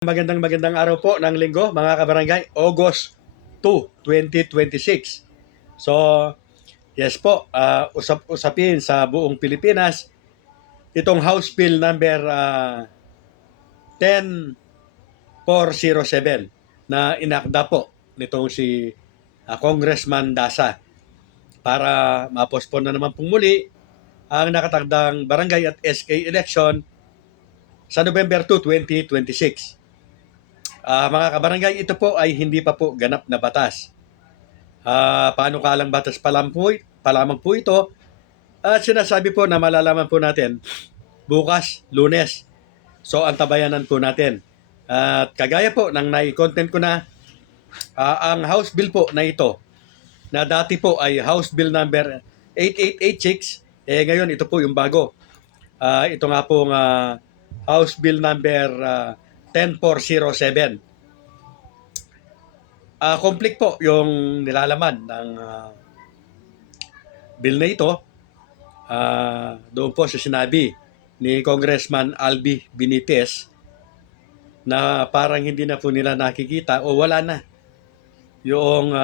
Magandang araw po ng linggo mga kabarangay, August 2, 2026. So, yes po, usapin sa buong Pilipinas itong House Bill number 10407 na inakda po nitong si Congressman Dasa para ma-postpone na naman pong muli ang nakatagdang barangay at SK election sa November 2, 2026. Mga kabarangay, ito po ay hindi pa po ganap na batas. Panukalang batas pa lamang po ito at sinasabi po na malalaman po natin bukas, Lunes. So, antabayanan po natin. At kagaya po ng nai-content ko na ang House Bill po na ito na dati po ay House Bill number 8886, ngayon ito po yung bago. Ito nga pong House Bill number 10407. Complete po yung nilalaman ng bill na ito. Doon po sa sinabi ni Congressman Albi Benitez na parang hindi na po nila nakikita o wala na yung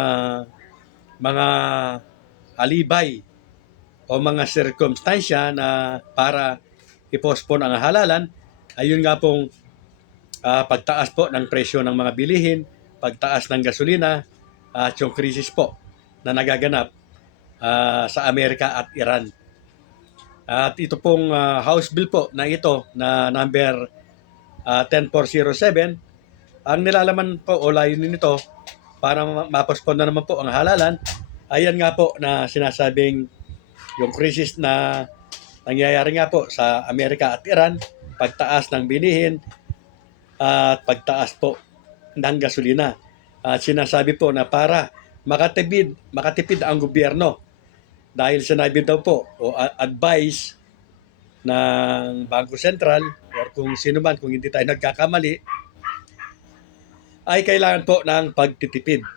mga alibay o mga sirkumstansya na para i-postpone ang halalan. Ayun nga pong pagtaas po ng presyo ng mga bilihin, pagtaas ng gasolina, at yung krisis po na nagaganap sa Amerika at Iran. At ito pong House Bill po na ito na number 10407, ang nilalaman po o layunin nito para ma-postpone na naman po ang halalan, ayan nga po na sinasabing yung krisis na nangyayari nga po sa Amerika at Iran, pagtaas ng bilihin, at pagtaas po ng gasolina. At sinasabi po na para makatipid ang gobyerno dahil sinabi daw po o advice ng Bangko Sentral o kung sino man, kung hindi tayo nagkakamali, ay kailangan po ng pagtitipid.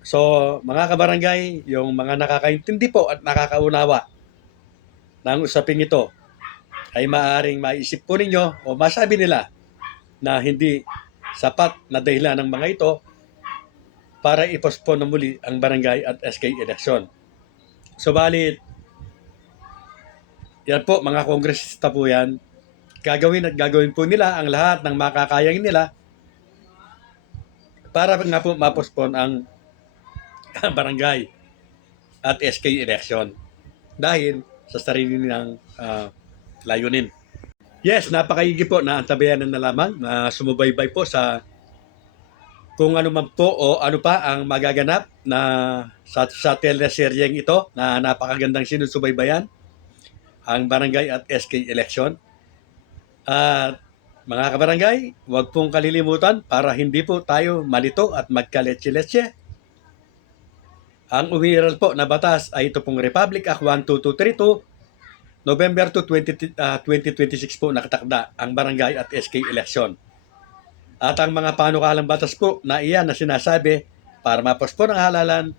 So mga kabarangay, yung mga nakakaintindi po at nakakaunawa ng usaping ito ay maaaring maisip po ninyo o masabi nila na hindi sapat na dahilan ng mga ito para i-postpone na muli ang barangay at SK election. Subalit, yan po mga kongresista po yan, gagawin po nila ang lahat ng makakayang nila para nga po ma-postpone ang barangay at SK election dahil sa sarili nilang layunin. Yes, napakaigi po na antabayanan na lamang na sumubaybay po sa kung ano man po o ano pa ang magaganap na sa teleseryeng ito na napakagandang sinusubaybayan, ang barangay at SK election. At mga kabarangay, huwag pong kalilimutan para hindi po tayo malito at magkaletse-letse. Ang umiiral po na batas ay ito pong Republic Act 12232, November 2, 2026 po nakatakda ang barangay at SK election. At ang mga panukalang batas po na iyan na sinasabi para ma-postpone ang halalan,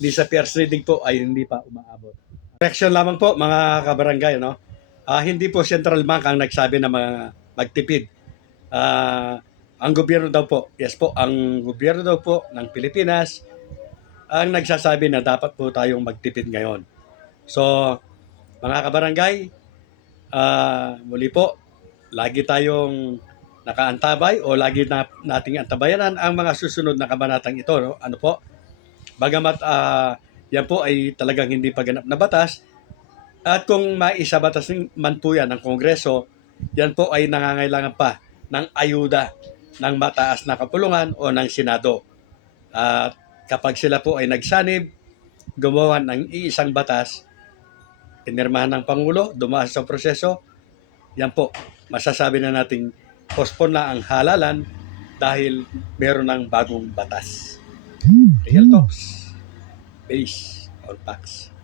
di sa first reading po ay hindi pa umaabot. Correction lamang po mga kabarangay, no? Hindi po Central Bank ang nagsabi na mga magtipid. Ang gobyerno daw po, yes po, ang gobyerno daw po ng Pilipinas ang nagsasabi na dapat po tayong magtipid ngayon. So, mga kabarangay, muli po, lagi tayong nakaantabay o lagi nating antabayanan ang mga susunod na kabanatang ito. No? Ano po? Bagamat yan po ay talagang hindi pa ganap na batas at kung maisabatas man po yan ng Kongreso, yan po ay nangangailangan pa ng ayuda ng mataas na kapulungan o ng Senado. At kapag sila po ay nagsanib, gumawa ng iisang batas, pinirmahan ng Pangulo, dumaan sa proseso, yan po, masasabi na nating postpone na ang halalan dahil meron ng bagong batas. Real talks, based on facts.